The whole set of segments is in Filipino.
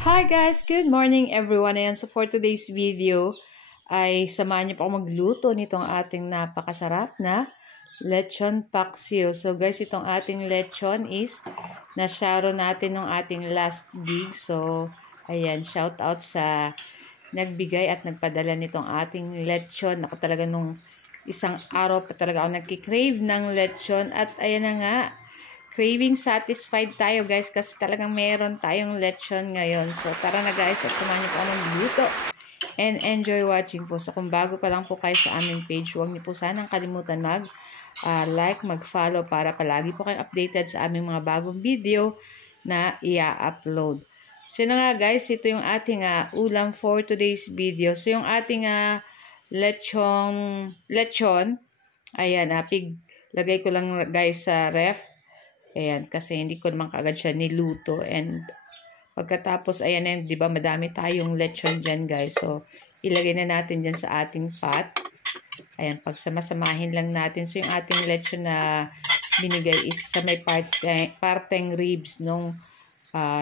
Hi guys! Good morning everyone! Ayan, so for today's video ay samahan niyo po ako magluto nitong ating napakasarap na lechon paksiw. So guys, itong ating lechon is nasyaro natin ng ating last gig. So ayan, shout out sa nagbigay at nagpadala nitong ating lechon. Ako talaga nung isang araw pa talaga ako nagkikrave ng lechon at ayan na nga. Craving satisfied tayo guys kasi talagang meron tayong lechon ngayon. So tara na guys at samahan niyo po ako magluto and enjoy watching po. So kung bago pa lang po kayo sa aming page, huwag niyo po sanang kalimutan mag-like, mag-follow para palagi po kayong updated sa aming mga bagong video na i-upload. So na nga guys, ito yung ating ulam for today's video. So yung ating lechon, ayan, lagay ko lang guys sa ref. Ayan, kasi hindi ko naman kagad siya niluto. And pagkatapos, ayan, di ba, madami tayong lechon dyan, guys. So, ilagay na natin dyan sa ating pot. Ayan, pagsamasamahin lang natin. So, yung ating lechon na binigay is sa may parteng ribs nung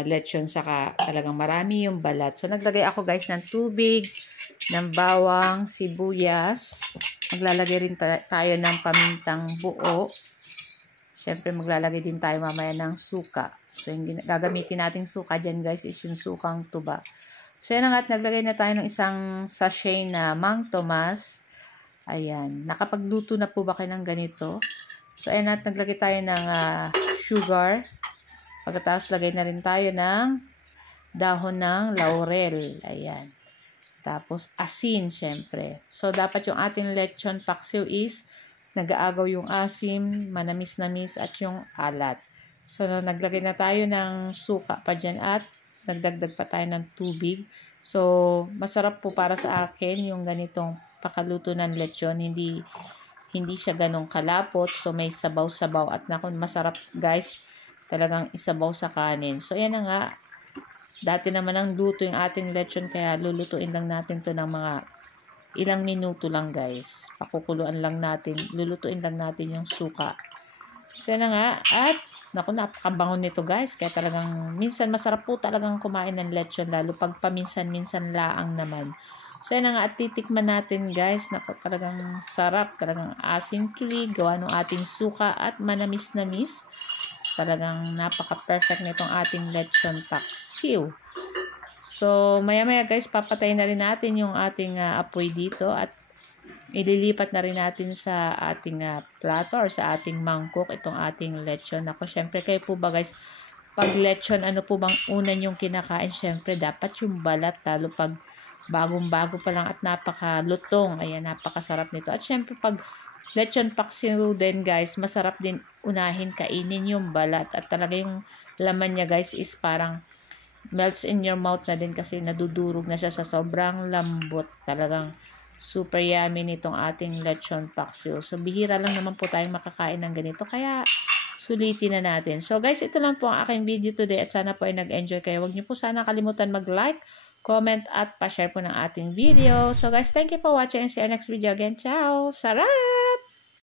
lechon. Saka talagang marami yung balat. So, naglagay ako, guys, ng tubig, ng bawang, sibuyas. Maglalagay rin tayo ng pamintang buo. Siyempre, maglalagay din tayo mamaya ng suka. So, yung gagamitin nating suka dyan, guys, is yung sukang tuba. So, yan nga, naglagay na tayo ng isang sachet na Mang Tomas. Ayan. Nakapagluto na po ba kayo ng ganito? So, ayan at naglagay tayo ng sugar. Pagkatapos, lagay na rin tayo ng dahon ng laurel. Ayan. Tapos, asin, siyempre. So, dapat yung ating lechon paksiw is nag-aagaw yung asim, manamis-namis at yung alat. So, naglagay na tayo ng suka pa dyan at nagdagdag pa tayo ng tubig. So, masarap po para sa akin yung ganitong pakaluto ng lechon. Hindi siya ganong kalapot. So, may sabaw-sabaw. At naku, masarap guys. Talagang isabaw sa kanin. So, yan na nga. Dati naman ang luto yung ating lechon. Kaya lulutuin lang natin to ng mga ilang minuto lang guys. Pakukuluan lang natin. Lulutuin lang natin yung suka. So yan na nga. At naku, napakabangon nito guys. Kaya talagang minsan masarap po talagang kumain ng lechon. Lalo pag paminsan-minsan laang naman. So yan na nga. At titikman natin guys. Naku, talagang sarap. Talagang asim kilig. Gawa ng ating suka at manamis-namis. Talagang napaka-perfect nitong ating lechon paksiw. So, maya-maya guys, papatayin na rin natin yung ating apoy dito at ililipat na rin natin sa ating plato or sa ating mangkok itong ating lechon. Ako, syempre kayo po ba guys, pag lechon, ano po bang unan yung kinakain? Syempre, dapat yung balat, lalo pag bagong-bago pa lang at napakalutong. Ayan, napakasarap nito. At syempre, pag lechon paksiw din guys, masarap din unahin kainin yung balat. At talaga yung laman niya guys is parang melts in your mouth na din kasi nadudurog na siya sa sobrang lambot. Talagang super yummy nitong ating lechon paksiw. So, bihira lang naman po tayong makakain ng ganito. Kaya, sulitin na natin. So, guys, ito lang po ang aking video today at sana po ay nag-enjoy kayo. Huwag niyo po sana kalimutan mag-like, comment, at pa-share po ng ating video. So, guys, thank you for watching and see you next video again. Ciao! Sarap!